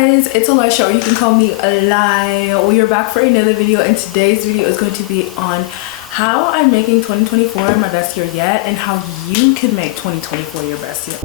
guys, it's Aliesha, or you can call me Ali. We are back for another video, and today's video is going to be on how I'm making 2024 my best year yet and how you can make 2024 your best year.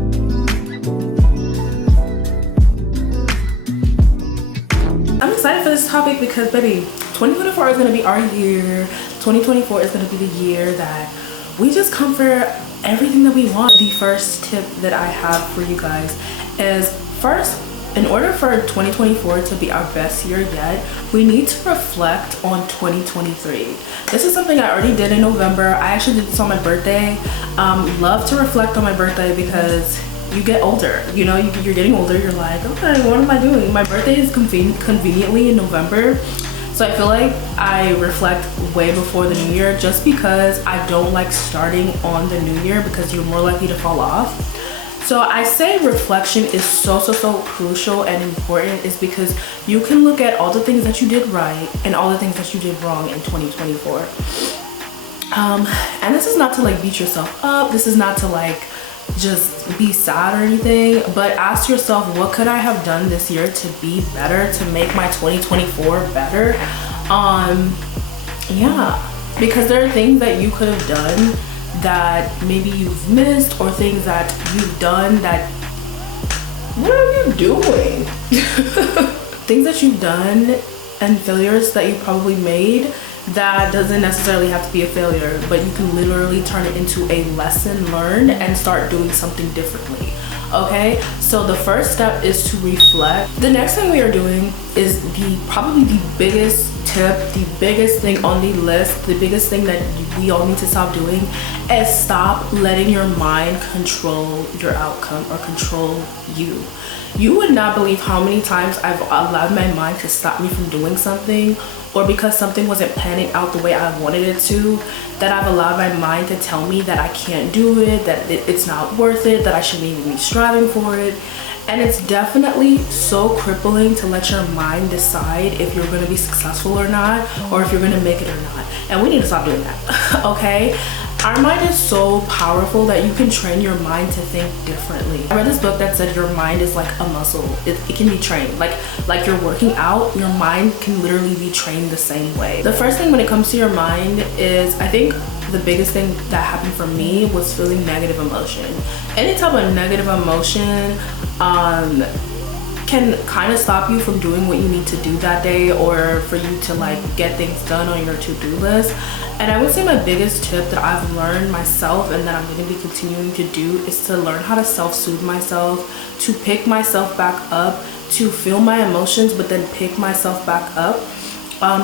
I'm excited for this topic because, baby, 2024 is going to be our year. 2024 is going to be the year that we just come for everything that we want. The first tip that I have for you guys is, first, in order for 2024 to be our best year yet, we need to reflect on 2023. This is something I already did in November. I actually did this on my birthday. Love to reflect on my birthday because you get older, you know, you're getting older. You're like, okay, what am I doing? My birthday is conveniently in November. So I feel like I reflect way before the new year just because I don't like starting on the new year because you're more likely to fall off. So I say reflection is so crucial and important is because you can look at all the things that you did right and all the things that you did wrong in 2024. And this is not to like beat yourself up. This is not to like just be sad or anything, but ask yourself, what could I have done this year to be better, to make my 2024 better? Yeah, because there are things that you could have done that maybe you've missed, or things that you've done that, what are you doing? Things that you've done and failures that you probably made that doesn't necessarily have to be a failure, but you can literally turn it into a lesson learned and start doing something differently. Okay, so the first step is to reflect. The next thing we are doing is probably the biggest tip, the biggest thing on the list, the biggest thing that we all need to stop doing is stop letting your mind control your outcome or control you. You would not believe how many times I've allowed my mind to stop me from doing something, or because something wasn't panning out the way I wanted it to, that I've allowed my mind to tell me that I can't do it, that it's not worth it, that I shouldn't even be striving for it. And it's definitely so crippling to let your mind decide if you're going to be successful or not, or if you're going to make it or not. And we need to stop doing that. Okay, our mind is so powerful that you can train your mind to think differently. I read this book that said your mind is like a muscle. It can be trained. Like you're working out, your mind can literally be trained the same way. The first thing when it comes to your mind is, I think the biggest thing that happened for me was feeling negative emotion. Any type of negative emotion can kind of stop you from doing what you need to do that day, or for you to like get things done on your to-do list. And I would say my biggest tip that I've learned myself and that I'm going to be continuing to do is to learn how to self-soothe myself, to pick myself back up, to feel my emotions but then pick myself back up,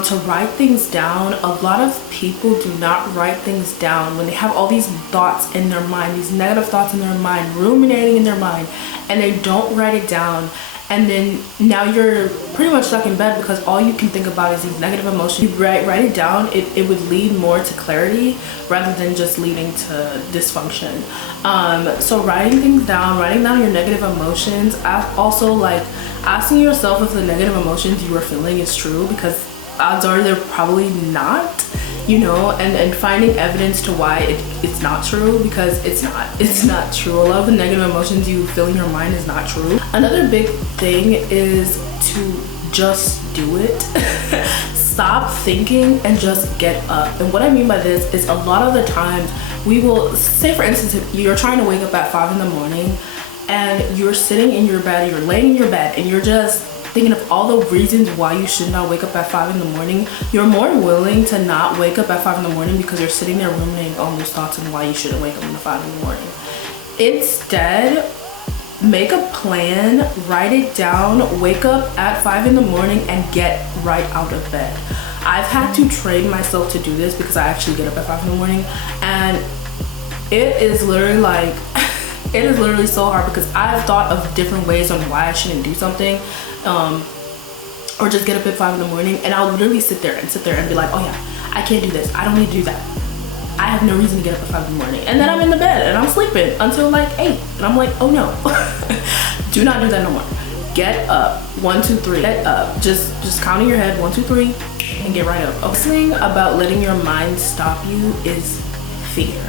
to write things down. A lot of people do not write things down when they have all these thoughts in their mind, these negative thoughts in their mind, ruminating in their mind, and they don't write it down. And then now you're pretty much stuck in bed because all you can think about is these negative emotions. You write it down, it would lead more to clarity rather than just leading to dysfunction. So writing things down, writing down your negative emotions, also like asking yourself if the negative emotions you are feeling is true, because odds are they're probably not, you know, and finding evidence to why it's not true, because it's not true. A lot of the negative emotions you feel in your mind is not true. Another big thing is to just do it. Stop thinking and just get up. And what I mean by this is, a lot of the times we will say, for instance, if you're trying to wake up at 5 in the morning and you're sitting in your bed, you're laying in your bed and you're just thinking of all the reasons why you should not wake up at 5 in the morning, you're more willing to not wake up at 5 in the morning because you're sitting there ruminating on those thoughts and why you shouldn't wake up at 5 in the morning. Instead, make a plan, write it down, wake up at 5 in the morning and get right out of bed. I've had to train myself to do this because I actually get up at 5 in the morning, and it is literally like, it is literally so hard because I've thought of different ways on why I shouldn't do something, or just get up at 5 in the morning, and I'll literally sit there and be like, oh yeah, I can't do this, I don't need to do that, I have no reason to get up at 5 in the morning. And then I'm in the bed and I'm sleeping until like 8, and I'm like, oh no. Do not do that no more. Get up, 1, 2, 3, get up. Just count in your head, 1, 2, 3, and get right up. The thing about letting your mind stop you is fear.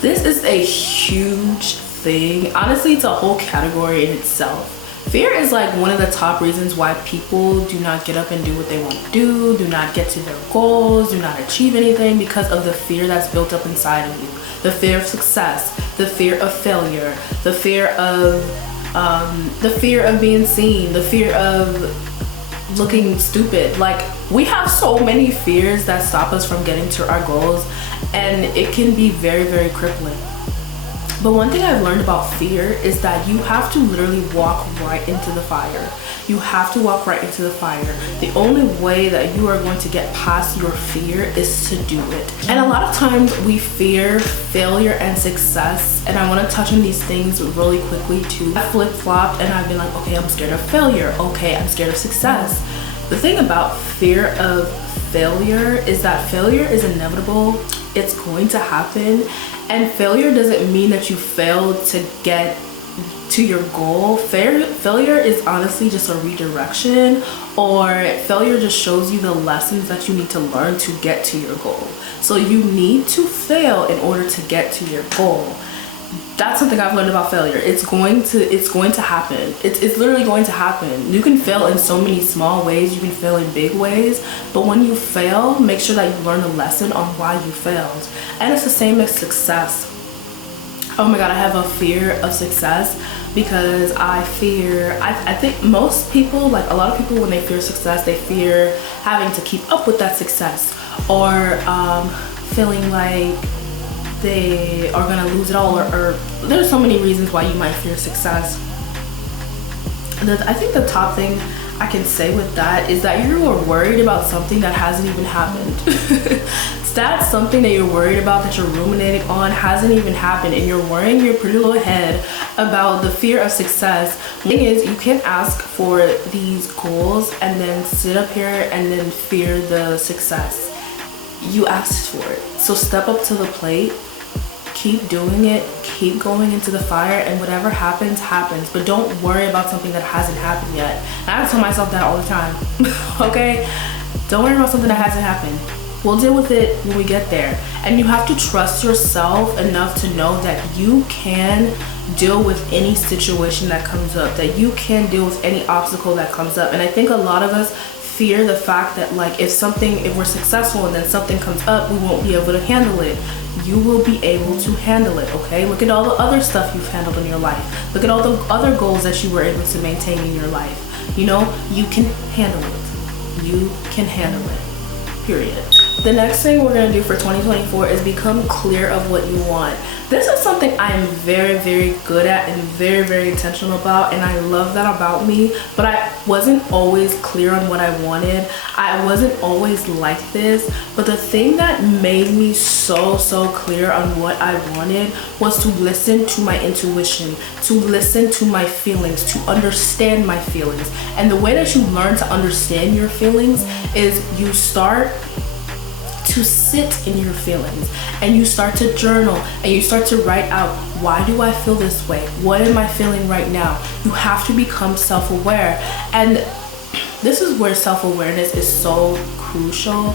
This is a huge thing. Honestly, it's a whole category in itself. Fear is like one of the top reasons why people do not get up and do what they want to do not get to their goals, do not achieve anything, because of the fear that's built up inside of you. The fear of success, the fear of failure, the fear of being seen, the fear of looking stupid. Like, we have so many fears that stop us from getting to our goals, and it can be very, very crippling. But one thing I've learned about fear is that you have to literally walk right into the fire. You have to walk right into the fire. The only way that you are going to get past your fear is to do it. And a lot of times we fear failure and success. And I want to touch on these things really quickly too. I flip-flopped and I've been like, okay, I'm scared of failure. Okay, I'm scared of success. The thing about fear of failure is that failure is inevitable. It's going to happen. And failure doesn't mean that you failed to get to your goal. Failure is honestly just a redirection, or failure just shows you the lessons that you need to learn to get to your goal. So you need to fail in order to get to your goal. That's something I've learned about failure. It's going to happen. It's literally going to happen. You can fail in so many small ways. You can fail in big ways. But when you fail, make sure that you learn a lesson on why you failed. And it's the same as success. Oh my God, I have a fear of success because I think most people, like a lot of people, when they fear success, they fear having to keep up with that success, or feeling like they are gonna lose it all, or there's so many reasons why you might fear success. I think the top thing I can say with that is that you are worried about something that hasn't even happened. That's something that you're worried about, that you're ruminating on, hasn't even happened, and you're worrying your pretty little head about the fear of success. The thing is, you can't ask for these goals and then sit up here and then fear the success. You asked for it, so step up to the plate. Keep doing it, keep going into the fire, and whatever happens, happens. But don't worry about something that hasn't happened yet. And I tell myself that all the time, okay? Don't worry about something that hasn't happened. We'll deal with it when we get there. And you have to trust yourself enough to know that you can deal with any situation that comes up, that you can deal with any obstacle that comes up. And I think a lot of us fear the fact that, like, if we're successful and then something comes up, we won't be able to handle it. You will be able to handle it, okay? Look at all the other stuff you've handled in your life. Look at all the other goals that you were able to maintain in your life. You know, you can handle it. You can handle it, period. The next thing we're gonna do for 2024 is become clear of what you want. This is something I am very, very good at and very, very intentional about, and I love that about me, but I wasn't always clear on what I wanted. I wasn't always like this, but the thing that made me so clear on what I wanted was to listen to my intuition, to listen to my feelings, to understand my feelings. And the way that you learn to understand your feelings is you start to sit in your feelings, and you start to journal, and you start to write out, why do I feel this way? What am I feeling right now? You have to become self-aware. And this is where self-awareness is so crucial,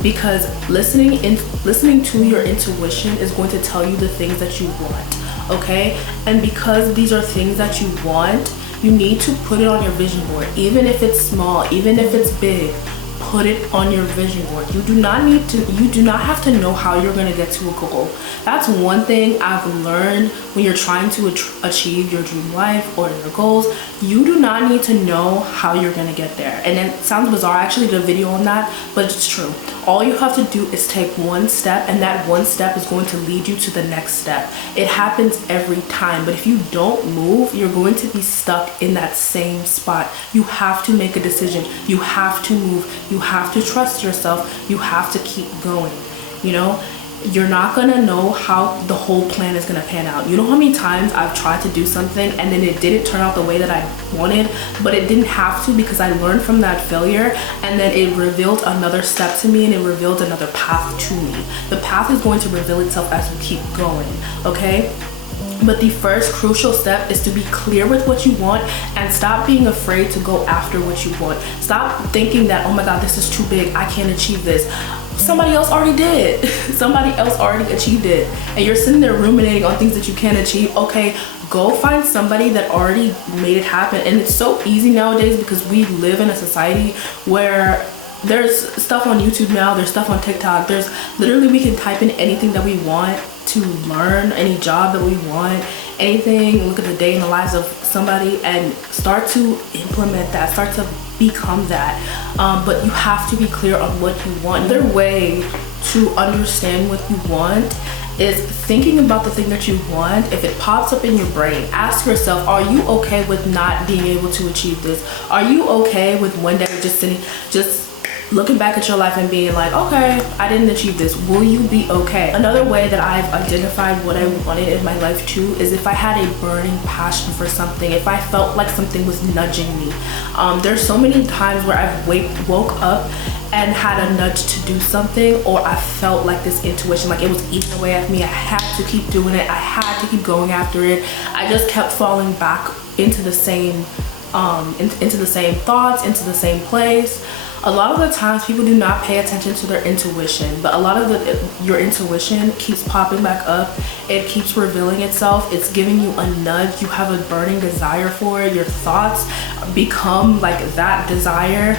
because listening to your intuition is going to tell you the things that you want, okay? And because these are things that you want, you need to put it on your vision board, even if it's small, even if it's big. Put it on your vision board. You do not have to know how you're going to get to a goal. That's one thing I've learned when you're trying to achieve your dream life or your goals. You do not need to know how you're going to get there. And it sounds bizarre. I actually did a video on that, but it's true. All you have to do is take one step, and that one step is going to lead you to the next step. It happens every time, but if you don't move, you're going to be stuck in that same spot. You have to make a decision. You have to move. You have to trust yourself. You have to keep going. You know, you're not gonna know how the whole plan is gonna pan out. You know how many times I've tried to do something and then it didn't turn out the way that I wanted, but it didn't have to, because I learned from that failure, and then it revealed another step to me, and it revealed another path to me. The path is going to reveal itself as we keep going, okay? But the first crucial step is to be clear with what you want, and stop being afraid to go after what you want. Stop thinking that, oh my God, this is too big, I can't achieve this. somebody else already did. Somebody else already achieved it, and you're sitting there ruminating on things that you can't achieve. Okay, go find somebody that already made it happen. And it's so easy nowadays because we live in a society where there's stuff on YouTube now, there's stuff on TikTok, there's literally, we can type in anything that we want to learn, any job that we want, anything, look at the day in the lives of somebody and start to implement that, start to become that. But you have to be clear on what you want. Another way to understand what you want is thinking about the thing that you want. If it pops up in your brain, ask yourself, are you okay with not being able to achieve this? Are you okay with one day just looking back at your life and being like, okay, I didn't achieve this? Will you be okay? Another way that I've identified what I wanted in my life too is if I had a burning passion for something, if I felt like something was nudging me. There's so many times where I've woke up and had a nudge to do something, or I felt like this intuition, like it was eating away at me. I had to keep doing it. I had to keep going after it. I just kept falling back into the same into the same thoughts, into the same place. A lot of the times people do not pay attention to their intuition, but a lot of your intuition keeps popping back up. It keeps revealing itself. It's giving you a nudge. You have a burning desire for it. Your thoughts become like that desire.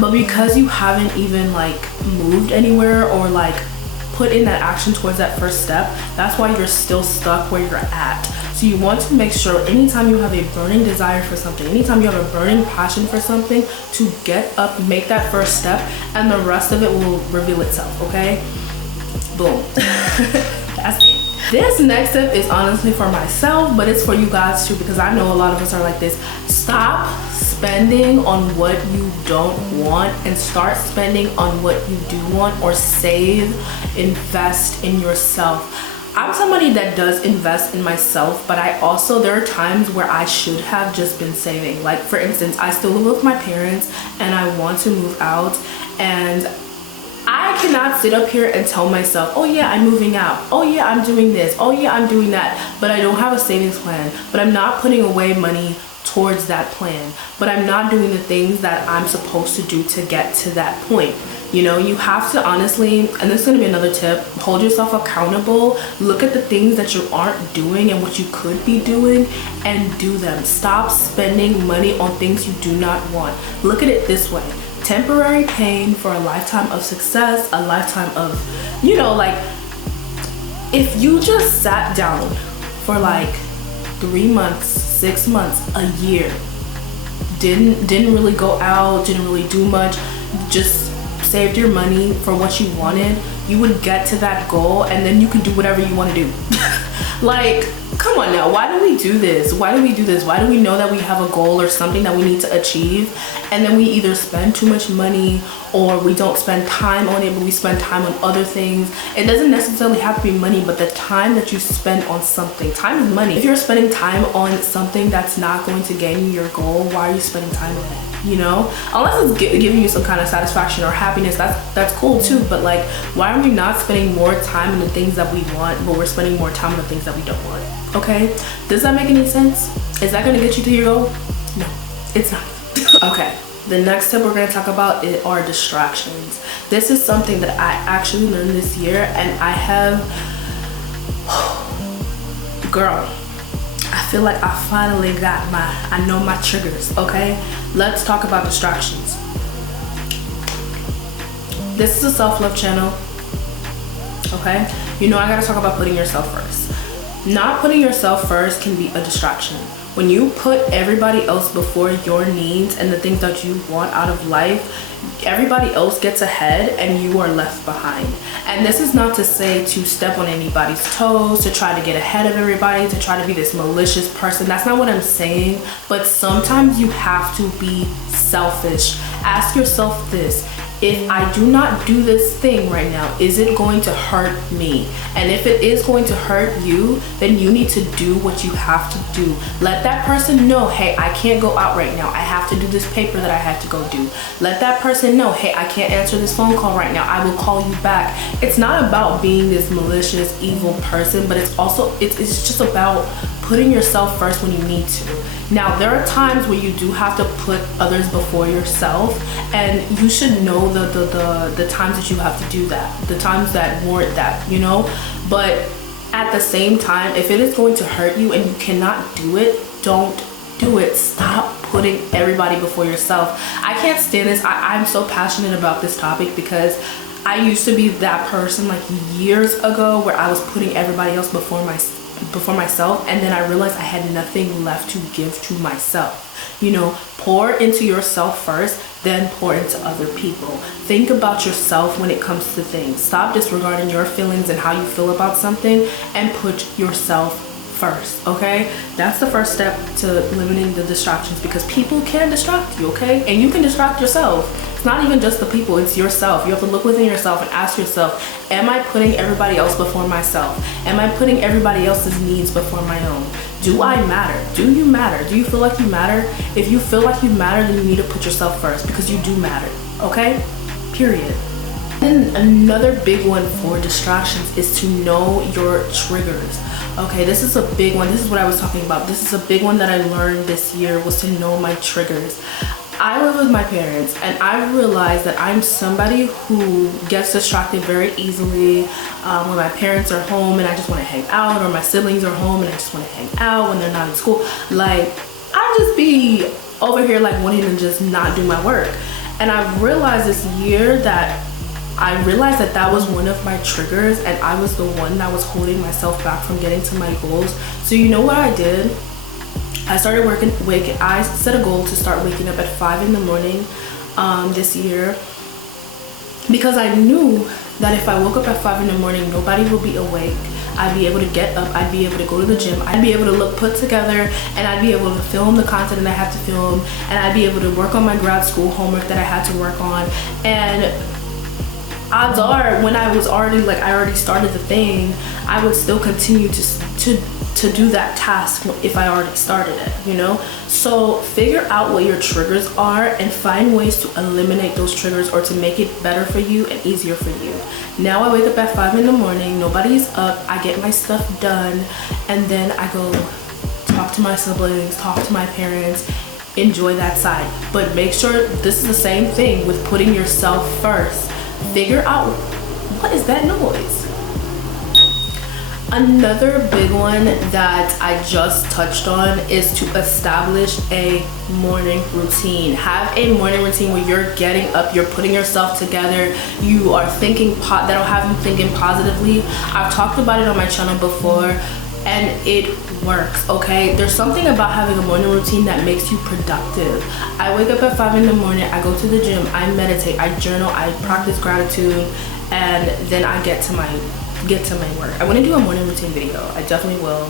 But because you haven't even like moved anywhere or like put in that action towards that first step, that's why you're still stuck where you're at. So you want to make sure anytime you have a burning desire for something, anytime you have a burning passion for something, to get up, make that first step, and the rest of it will reveal itself, okay? Boom. That's it. This next tip is honestly for myself, but it's for you guys too, because I know a lot of us are like this. Stop spending on what you don't want and start spending on what you do want, or save, invest in yourself. I'm somebody that does invest in myself, but I also, there are times where I should have just been saving. Like for instance, I still live with my parents and I want to move out, and I cannot sit up here and tell myself, oh yeah, I'm moving out. Oh yeah, I'm doing this. Oh yeah, I'm doing that. But I don't have a savings plan, but I'm not putting away money towards that plan, but I'm not doing the things that I'm supposed to do to get to that point. You know, you have to honestly, and this is going to be another tip, hold yourself accountable. Look at the things that you aren't doing and what you could be doing, and do them. Stop spending money on things you do not want. Look at it this way: temporary pain for a lifetime of success, a lifetime of, you know, like if you just sat down for like 3 months, 6 months, a year, didn't really go out, didn't really do much, just saved your money for what you wanted, you would get to that goal, and then you can do whatever you want to do. Like, come on now, why do we do this? Why do we do this? Why do we know that we have a goal or something that we need to achieve, and then we either spend too much money or we don't spend time on it, but we spend time on other things? It doesn't necessarily have to be money, but the time that you spend on something. Time is money. If you're spending time on something that's not going to gain you your goal, why are you spending time on it? You know, unless it's giving you some kind of satisfaction or happiness, that's cool too. But like, why are we not spending more time on the things that we want, but we're spending more time on the things that we don't want? Okay, does that make any sense? Is that gonna get you to your goal? No, it's not. Okay, the next tip we're gonna talk about are distractions. This is something that I actually learned this year, and I have, girl, I feel like I finally got I know my triggers, okay? Let's talk about distractions. This is a self-love channel, okay? You know I gotta talk about putting yourself first. Not putting yourself first can be a distraction. When you put everybody else before your needs and the things that you want out of life, everybody else gets ahead and you are left behind. And this is not to say to step on anybody's toes, to try to get ahead of everybody, to try to be this malicious person. That's not what I'm saying. But sometimes you have to be selfish. Ask yourself this: if I do not do this thing right now, is it going to hurt me? And if it is going to hurt you, then you need to do what you have to do. Let that person know, hey, I can't go out right now. I have to do this paper that I had to go do. Let that person know, hey, I can't answer this phone call right now. I will call you back. It's not about being this malicious, evil person, but it's also, it's just about putting yourself first when you need to. Now, there are times where you do have to put others before yourself, and you should know the times that you have to do that, the times that warrant that, you know. But at the same time, if it is going to hurt you and you cannot do it, don't do it. Stop putting everybody before yourself. I can't stand this. I'm so passionate about this topic because I used to be that person like years ago where I was putting everybody else before myself, and then I realized I had nothing left to give to myself. You know, pour into yourself first, then pour into other people. Think about yourself when it comes to things. Stop disregarding your feelings and how you feel about something, and put yourself first, okay? That's the first step to limiting the distractions, because people can distract you, okay? And you can distract yourself. It's not even just the people, it's yourself. You have to look within yourself and ask yourself, am I putting everybody else before myself? Am I putting everybody else's needs before my own? Do I matter? Do you matter? Do you feel like you matter? If you feel like you matter, then you need to put yourself first, because you do matter, okay? Period. And another big one for distractions is to know your triggers. Okay, this is a big one. This is what I was talking about. This is a big one that I learned this year, was to know my triggers. I live with my parents, and I realized that I'm somebody who gets distracted very easily when my parents are home and I just want to hang out, or my siblings are home and I just want to hang out when they're not in school. Like, I just be over here like wanting to just not do my work. And I realized this year that that was one of my triggers, and I was the one that was holding myself back from getting to my goals. So you know what I did? I started I set a goal to start waking up at 5 in the morning this year, because I knew that if I woke up at 5 in the morning, nobody will be awake. I'd be able to get up, I'd be able to go to the gym, I'd be able to look put together, and I'd be able to film the content that I had to film, and I'd be able to work on my grad school homework that I had to work on. And odds are, when I was already I already started the thing, I would still continue to do that task if I already started it, you know? So figure out what your triggers are and find ways to eliminate those triggers, or to make it better for you and easier for you. Now I wake up at 5 in the morning, nobody's up, I get my stuff done, and then I go talk to my siblings, talk to my parents, enjoy that side. But make sure this is the same thing with putting yourself first. Figure out, what is that noise? Another big one that I just touched on is to establish a morning routine. Have a morning routine where you're getting up, you're putting yourself together, you are thinking, that'll have you thinking positively. I've talked about it on my channel before, and it works, okay? There's something about having a morning routine that makes you productive. I wake up at 5 in the morning, I go to the gym, I meditate, I journal, I practice gratitude, and then I get to my work. I want to do a morning routine video. I definitely will.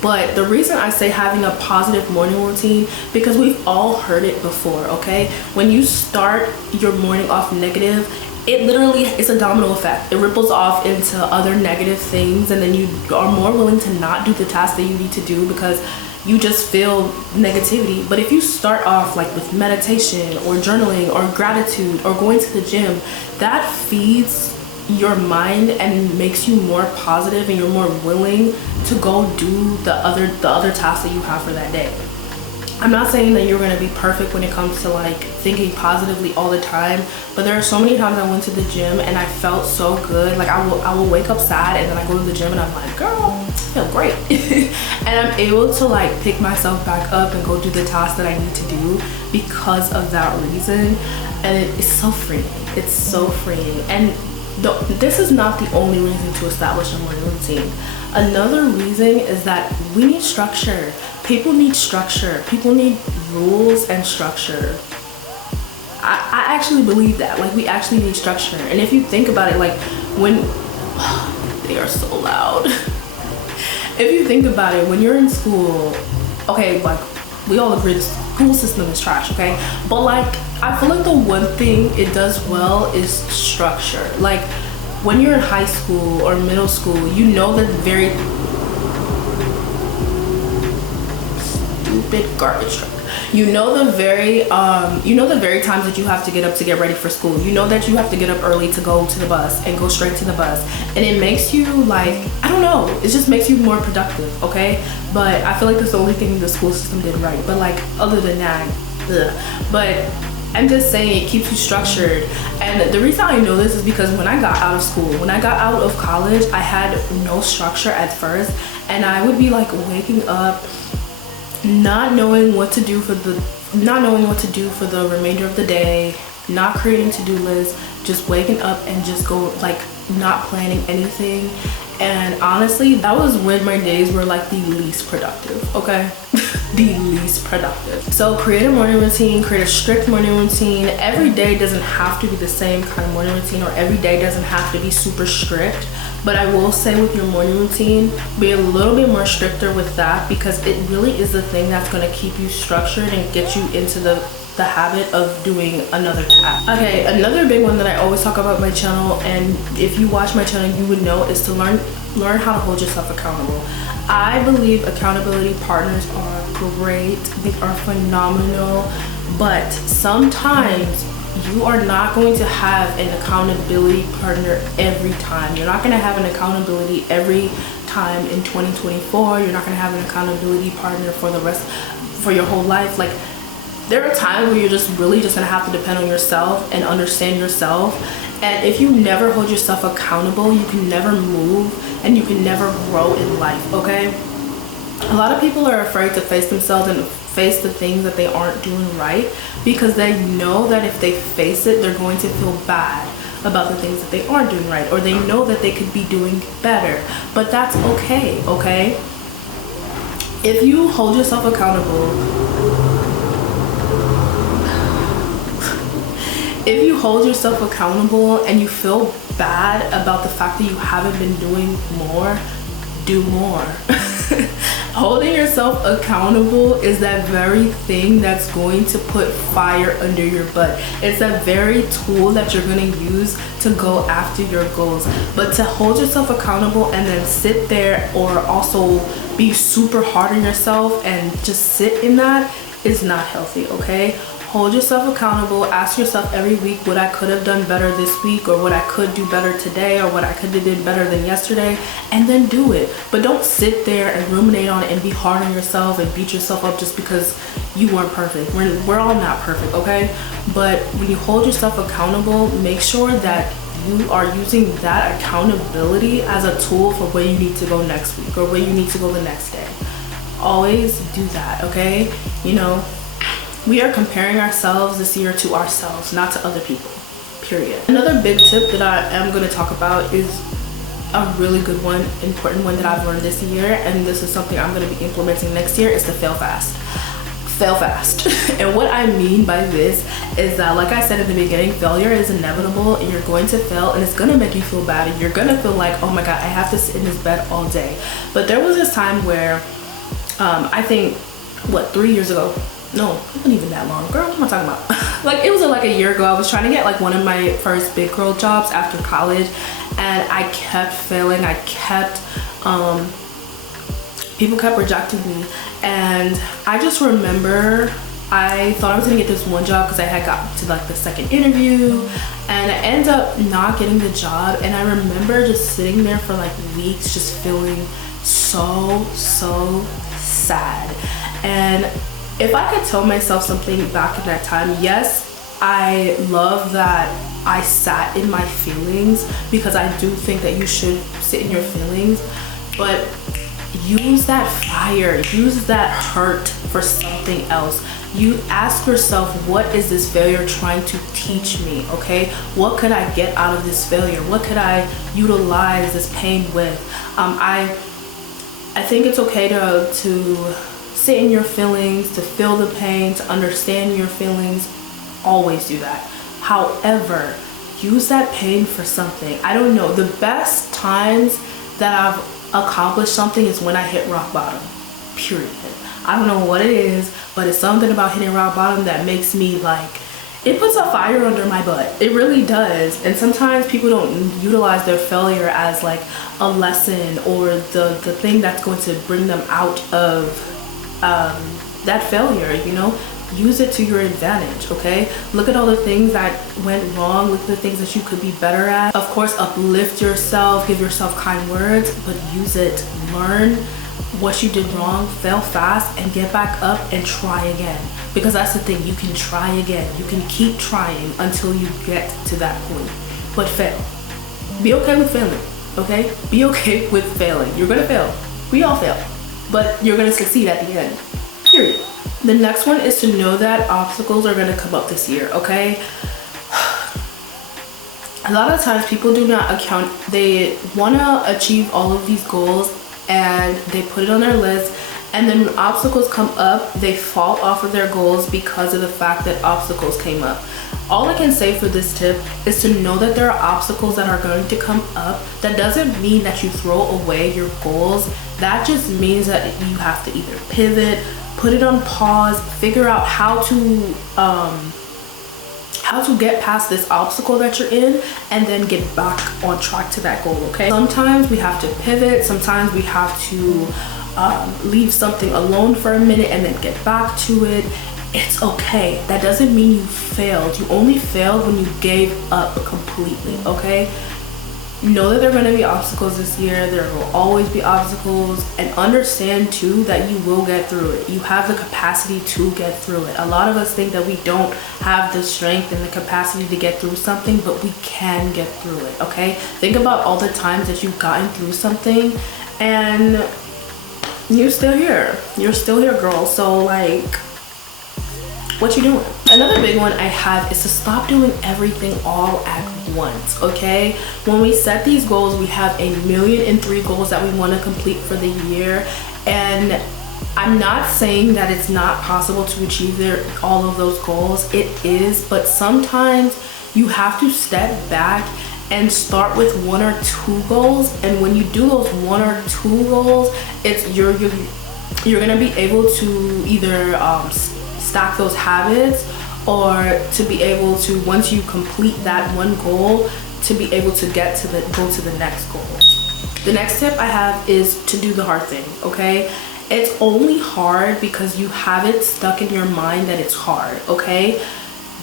But the reason I say having a positive morning routine, because we've all heard it before, okay? When you start your morning off negative, it literally is a domino effect. It ripples off into other negative things, and then you are more willing to not do the tasks that you need to do because you just feel negativity. But if you start off like with meditation or journaling or gratitude or going to the gym, that feeds your mind and makes you more positive, and you're more willing to go do the other tasks that you have for that day. I'm not saying that you're going to be perfect when it comes to like thinking positively all the time, but there are so many times I went to the gym and I felt so good. Like I will wake up sad, and then I go to the gym and I'm like, girl, I feel great. And I'm able to like pick myself back up and go do the tasks that I need to do because of that reason. And it's so freeing. It's so freeing. And this is not the only reason to establish a morning routine. Another reason is that we need structure. People need structure. People need rules and structure. I actually believe that. Like, we actually need structure. And if you think about it, like when they are so loud. If you think about it, when you're in school, okay, like we all agree the school system is trash, okay? But like, I feel like the one thing it does well is structure. Like when you're in high school or middle school, you know that very stupid garbage truck. You know the very times that you have to get up to get ready for school. You know that you have to get up early to go to the bus and go straight to the bus. And it makes you like, I don't know, it just makes you more productive, okay? But I feel like that's the only thing the school system did right. But like, other than that, ugh. But I'm just saying, it keeps you structured. And the reason I know this is because when I got out of school, when I got out of college, I had no structure at first. And I would be like waking up, not knowing what to do for the remainder of the day, not creating to-do lists, just waking up and just go like not planning anything. And honestly, that was when my days were like the least productive, okay? The least productive. So create a morning routine, create a strict morning routine. Every day doesn't have to be the same kind of morning routine, or every day doesn't have to be super strict. But I will say with your morning routine, be a little bit more stricter with that, because it really is the thing that's gonna keep you structured and get you into the habit of doing another task. Okay, another big one that I always talk about my channel, and if you watch my channel you would know, is to learn how to hold yourself accountable. I believe accountability partners are great, they are phenomenal, but sometimes you are not going to have an accountability partner every time. You're not going to have an accountability every time in 2024. You're not going to have an accountability partner for your whole life. Like, there are times where you're just really just gonna have to depend on yourself and understand yourself. And if you never hold yourself accountable, you can never move and you can never grow in life, okay? A lot of people are afraid to face themselves and face the things that they aren't doing right, because they know that if they face it, they're going to feel bad about the things that they aren't doing right, or they know that they could be doing better. But that's okay, okay? If you hold yourself accountable, if you hold yourself accountable and you feel bad about the fact that you haven't been doing more, do more. Holding yourself accountable is that very thing that's going to put fire under your butt. It's that very tool that you're going to use to go after your goals. But to hold yourself accountable and then sit there, or also be super hard on yourself and just sit in that, is not healthy, okay? Hold yourself accountable. Ask yourself every week what I could have done better this week, or what I could do better today, or what I could have did better than yesterday, and then do it. But don't sit there and ruminate on it and be hard on yourself and beat yourself up just because you weren't perfect. We're all not perfect, okay? But when you hold yourself accountable, make sure that you are using that accountability as a tool for where you need to go next week, or where you need to go the next day. Always do that, okay? You know, we are comparing ourselves this year to ourselves, not to other people, period. Another big tip that I am going to talk about is a really good one, important one that I've learned this year, and this is something I'm going to be implementing next year, is to fail fast. Fail fast. And what I mean by this is that, like I said in the beginning, failure is inevitable, and you're going to fail, and it's going to make you feel bad, and you're going to feel like, oh my god, I have to sit in this bed all day. But there was this time where I think, 3 years ago, no, it wasn't even that long, girl, what am I talking about? Like, it was like a year ago. I was trying to get like one of my first big girl jobs after college, and I kept failing. I kept people kept rejecting me, and I just remember I thought I was gonna get this one job because I had gotten to like the second interview, and I ended up not getting the job. And I remember just sitting there for like weeks just feeling so sad. And if I could tell myself something back in that time, yes, I love that I sat in my feelings, because I do think that you should sit in your feelings, but use that fire, use that hurt for something else. You ask yourself, what is this failure trying to teach me, okay? What could I get out of this failure? What could I utilize this pain with? I think it's okay to sit in your feelings, to feel the pain, to understand your feelings. Always do that. However, use that pain for something. I don't know, the best times that I've accomplished something is when I hit rock bottom, period. I don't know what it is, but it's something about hitting rock bottom that makes me like, it puts a fire under my butt. It really does. And sometimes people don't utilize their failure as like a lesson, or the thing that's going to bring them out of that failure, you know, use it to your advantage. Okay, look at all the things that went wrong, look at the things that you could be better at. Of course, uplift yourself, give yourself kind words, but use it. Learn what you did wrong, fail fast, and get back up and try again. Because that's the thing, you can try again. You can keep trying until you get to that point. But fail. Be okay with failing, okay? Be okay with failing. You're gonna fail. We all fail. But you're gonna succeed at the end, period. The next one is to know that obstacles are gonna come up this year, okay? A lot of times people do not account, they wanna achieve all of these goals and they put it on their list, and then when obstacles come up, they fall off of their goals because of the fact that obstacles came up. All I can say for this tip is to know that there are obstacles that are going to come up. That doesn't mean that you throw away your goals. That just means that you have to either pivot, put it on pause, figure out how to get past this obstacle that you're in, and then get back on track to that goal, okay? Sometimes we have to pivot, sometimes we have to leave something alone for a minute and then get back to it. It's okay. That doesn't mean you failed. You only failed when you gave up completely, okay? Know that there are going to be obstacles this year. There will always be obstacles, and understand too that you will get through it. You have the capacity to get through it. A lot of us think that we don't have the strength and the capacity to get through something, but we can get through it, okay? Think about all the times that you've gotten through something and you're still here. You're still here, girl. So like, what you doing? Another big one I have is to stop doing everything all at once, okay? When we set these goals, we have 1,000,003 goals that we want to complete for the year, and I'm not saying that it's not possible to achieve all of those goals. It is, but sometimes you have to step back and start with 1 or 2 goals, and when you do those 1 or 2 goals, you're gonna be able to either stack those habits, or to be able to, once you complete that one goal, to be able to go to the next goal. The next tip I have is to do the hard thing, okay? It's only hard because you have it stuck in your mind that it's hard, okay?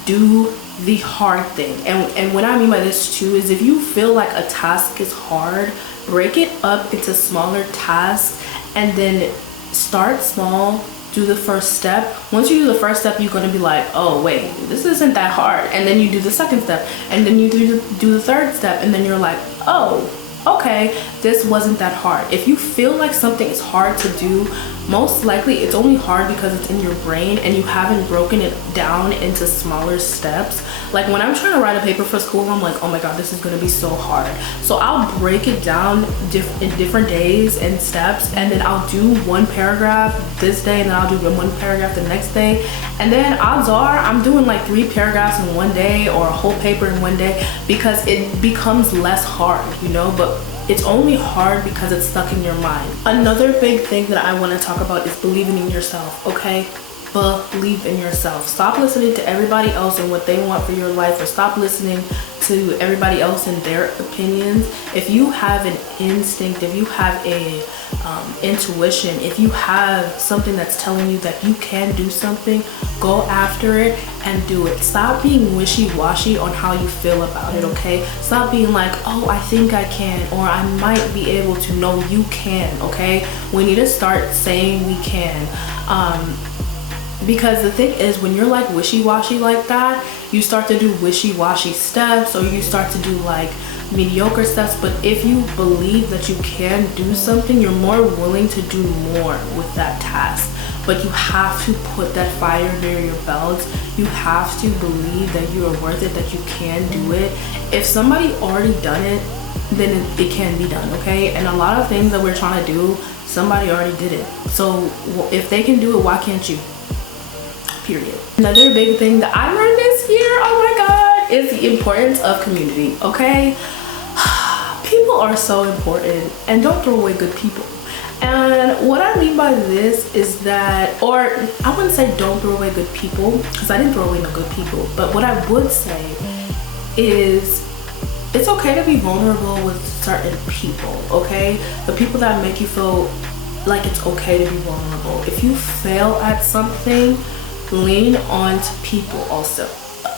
Do the hard thing. And what I mean by this too is, if you feel like a task is hard, break it up into smaller tasks, and then start small. Do the first step. Once you do the first step, you're going to be like, oh wait, this isn't that hard. And then you do the second step, and then you do the third step, and then you're like, oh, okay, this wasn't that hard. If you feel like something is hard to do, most likely it's only hard because it's in your brain and you haven't broken it down into smaller steps. Like when I'm trying to write a paper for school, I'm like, oh my god, this is gonna be so hard. So I'll break it down in different days and steps, and then I'll do 1 paragraph this day, and then I'll do 1 paragraph the next day, and then odds are I'm doing like 3 paragraphs in 1 day, or a whole paper in 1 day, because it becomes less hard, you know. But it's only hard because it's stuck in your mind. Another big thing that I want to talk about is believing in yourself, okay? Believe in yourself. Stop listening to everybody else and what they want for your life, or stop listening to everybody else and their opinions. If you have an instinct, if you have a intuition, if you have something that's telling you that you can do something, go after it and do it. Stop being wishy-washy on how you feel about it, okay? Stop being like, oh, I think I can, or I might be able to. No, you can, okay? We need to start saying we can. Because the thing is, when you're like wishy-washy like that, you start to do wishy-washy steps, or you start to do like mediocre steps. But if you believe that you can do something, you're more willing to do more with that task. But you have to put that fire near your belt. You have to believe that you are worth it, that you can do it. If somebody already done it, then it can be done, okay? And a lot of things that we're trying to do, somebody already did it. So if they can do it, why can't you? Period. Another big thing that I learned this year, oh my god, is the importance of community, okay? People are so important, and don't throw away good people. And what I mean by this is that, or I wouldn't say don't throw away good people, because I didn't throw away no good people, but what I would say is it's okay to be vulnerable with certain people, okay? The people that make you feel like it's okay to be vulnerable. If you fail at something, lean on to people also.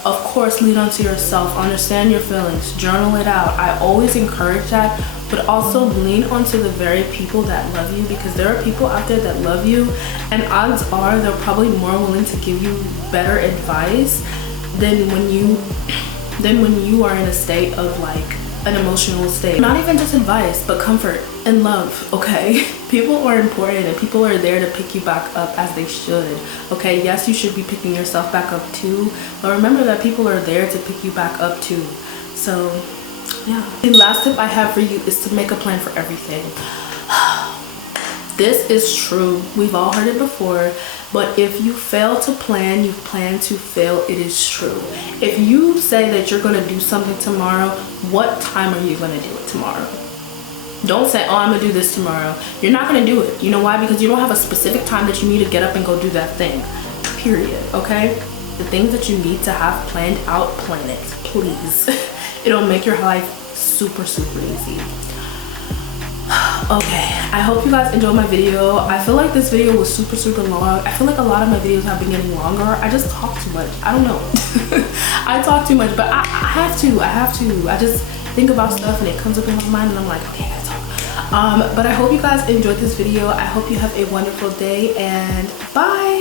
Of course, lean onto yourself, understand your feelings, journal it out. I always encourage that, but also lean onto the very people that love you, because there are people out there that love you, and odds are they're probably more willing to give you better advice than when you are in a state of like an emotional state. Not even just advice, but comfort and love, okay? People are important and people are there to pick you back up as they should, okay? Yes, you should be picking yourself back up too, but remember that people are there to pick you back up too. So, yeah. The last tip I have for you is to make a plan for everything. This is true. We've all heard it before, but if you fail to plan, you plan to fail. It is true. If you say that you're going to do something tomorrow, what time are you going to do it tomorrow? Don't say, oh, I'm going to do this tomorrow. You're not going to do it. You know why? Because you don't have a specific time that you need to get up and go do that thing. Period. Okay? The things that you need to have planned out, plan it. Please. It'll make your life super, super easy. Okay, I hope you guys enjoyed my video. I feel like this video was super, super long. I feel like a lot of my videos have been getting longer. I just talk too much. I don't know. I talk too much, but I have to. I just think about stuff and it comes up in my mind and I'm like, okay, I gotta talk. But I hope you guys enjoyed this video. I hope you have a wonderful day and bye.